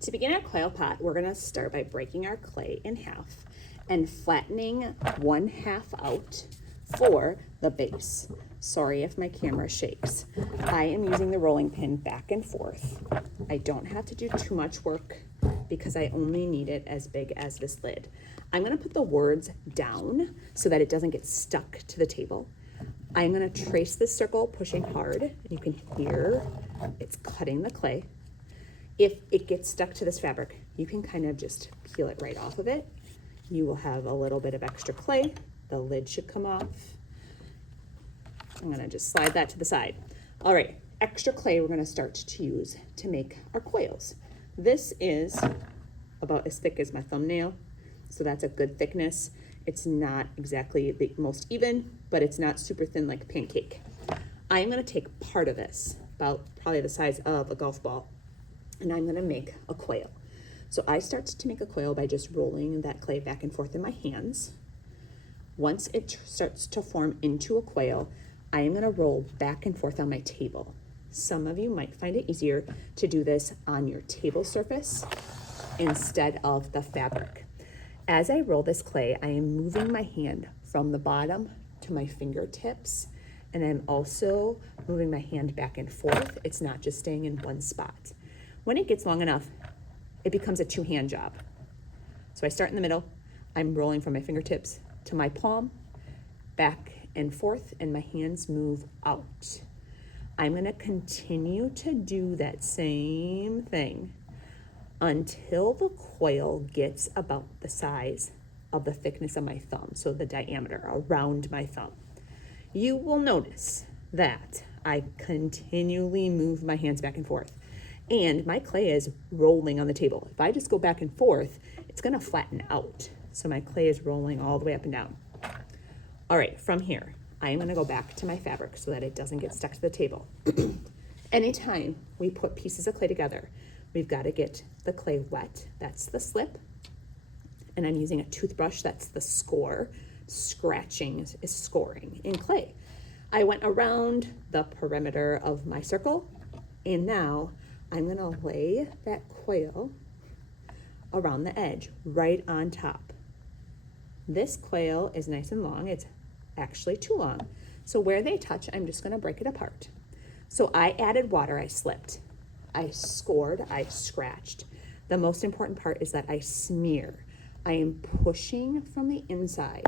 To begin our coil pot, we're gonna start by breaking our clay in half and flattening 1/2 out for the base. Sorry if my camera shakes. I am using the rolling pin back and forth. I don't have to do too much work because I only need it as big as this lid. I'm gonna put the words down so that it doesn't get stuck to the table. I'm gonna trace this circle, pushing hard. You can hear it's cutting the clay. If it gets stuck to this fabric, you can kind of just peel it right off of it. You will have a little bit of extra clay. The lid should come off. I'm gonna just slide that to the side. All right, extra clay we're gonna start to use to make our coils. This is about as thick as my thumbnail, so that's a good thickness. It's not exactly the most even, but it's not super thin like pancake. I'm gonna take part of this, about probably the size of a golf ball, and I'm gonna make a coil. So I start to make a coil by just rolling that clay back and forth in my hands. Once it starts to form into a coil, I am gonna roll back and forth on my table. Some of you might find it easier to do this on your table surface instead of the fabric. As I roll this clay, I am moving my hand from the bottom to my fingertips, and I'm also moving my hand back and forth. It's not just staying in one spot. When it gets long enough, it becomes a two-hand job. So I start in the middle, I'm rolling from my fingertips to my palm, back and forth, and my hands move out. I'm gonna continue to do that same thing until the coil gets about the size of the thickness of my thumb, so the diameter around my thumb. You will notice that I continually move my hands back and forth, and my clay is rolling on the table. If I just go back and forth, it's gonna flatten out. So my clay is rolling all the way up and down. All right, from here, I'm gonna go back to my fabric so that it doesn't get stuck to the table. Anytime we put pieces of clay together, we've gotta get the clay wet. That's the slip. And I'm using a toothbrush, that's the score. Scratching is scoring in clay. I went around the perimeter of my circle, and now I'm gonna lay that coil around the edge, right on top. This coil is nice and long. It's actually too long. So where they touch, I'm just gonna break it apart. So I added water, I slipped. I scored, I scratched. The most important part is that I smear. I am pushing from the inside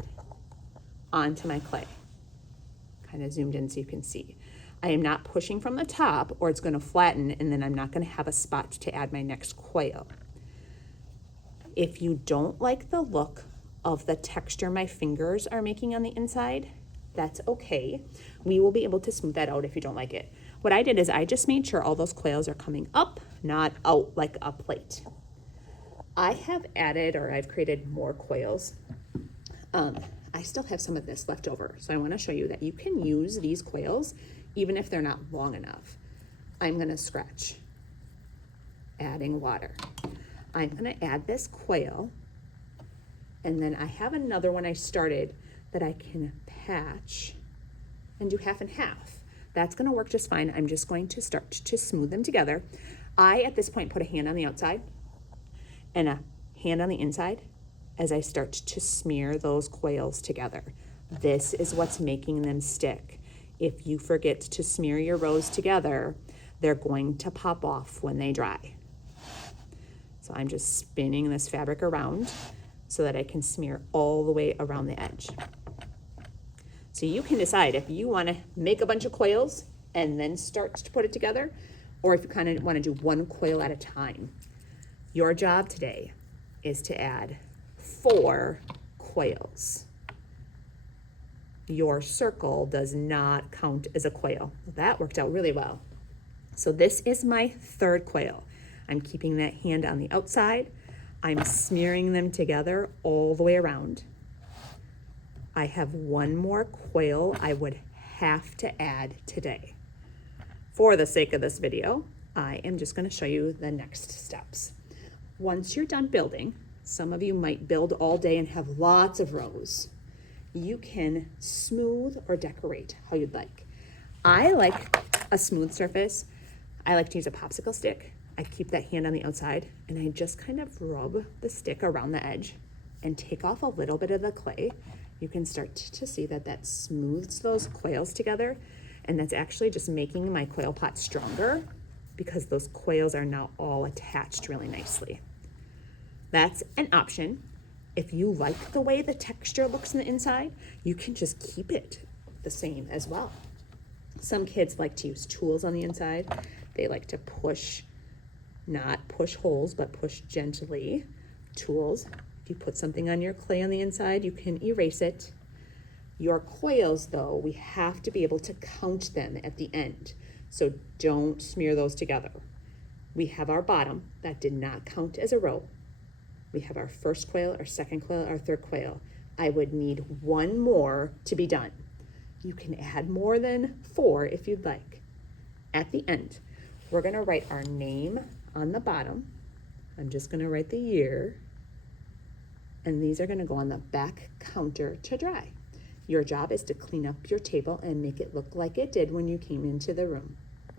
onto my clay. Kind of zoomed in so you can see. I am not pushing from the top or it's gonna flatten and then I'm not gonna have a spot to add my next coil. If you don't like the look of the texture my fingers are making on the inside, that's okay. We will be able to smooth that out if you don't like it. What I did is I just made sure all those coils are coming up, not out like a plate. I have added, or I've created more coils. I still have some of this left over, so I want to show you that you can use these coils even if they're not long enough. I'm going to scratch, adding water. I'm going to add this coil, and then I have another one I started that I can patch and do half and half. That's going to work just fine. I'm just going to start to smooth them together. I, at this point, put a hand on the outside and a hand on the inside as I start to smear those coils together. This is what's making them stick. If you forget to smear your rows together, they're going to pop off when they dry. So I'm just spinning this fabric around so that I can smear all the way around the edge. So you can decide if you want to make a bunch of coils and then start to put it together, or if you kind of want to do one coil at a time. Your job today is to add 4 coils. Your circle does not count as a coil. That worked out really well. So this is my 3rd coil. I'm keeping that hand on the outside. I'm smearing them together all the way around. I have 1 more coil I would have to add today. For the sake of this video, I am just going to show you the next steps. Once you're done building, some of you might build all day and have lots of rows. You can smooth or decorate how you'd like. I like a smooth surface. I like to use a popsicle stick I keep that hand on the outside and I just kind of rub the stick around the edge and take off a little bit of the clay. You can start to see that that smooths those coils together, and that's actually just making my coil pot stronger because those coils are now all attached really nicely. That's an option. If you like the way the texture looks on the inside, you can just keep it the same as well. Some kids like to use tools on the inside. They like to push, not push holes, but push gently. Tools. If you put something on your clay on the inside, you can erase it. Your coils, though, we have to be able to count them at the end. So don't smear those together. We have our bottom. That did not count as a row. We have our first coil, our second coil, our third coil. I would need one more to be done. You can add more than 4 if you'd like. At the end, we're gonna write our name on the bottom. I'm just gonna write the year, and these are gonna go on the back counter to dry. Your job is to clean up your table and make it look like it did when you came into the room.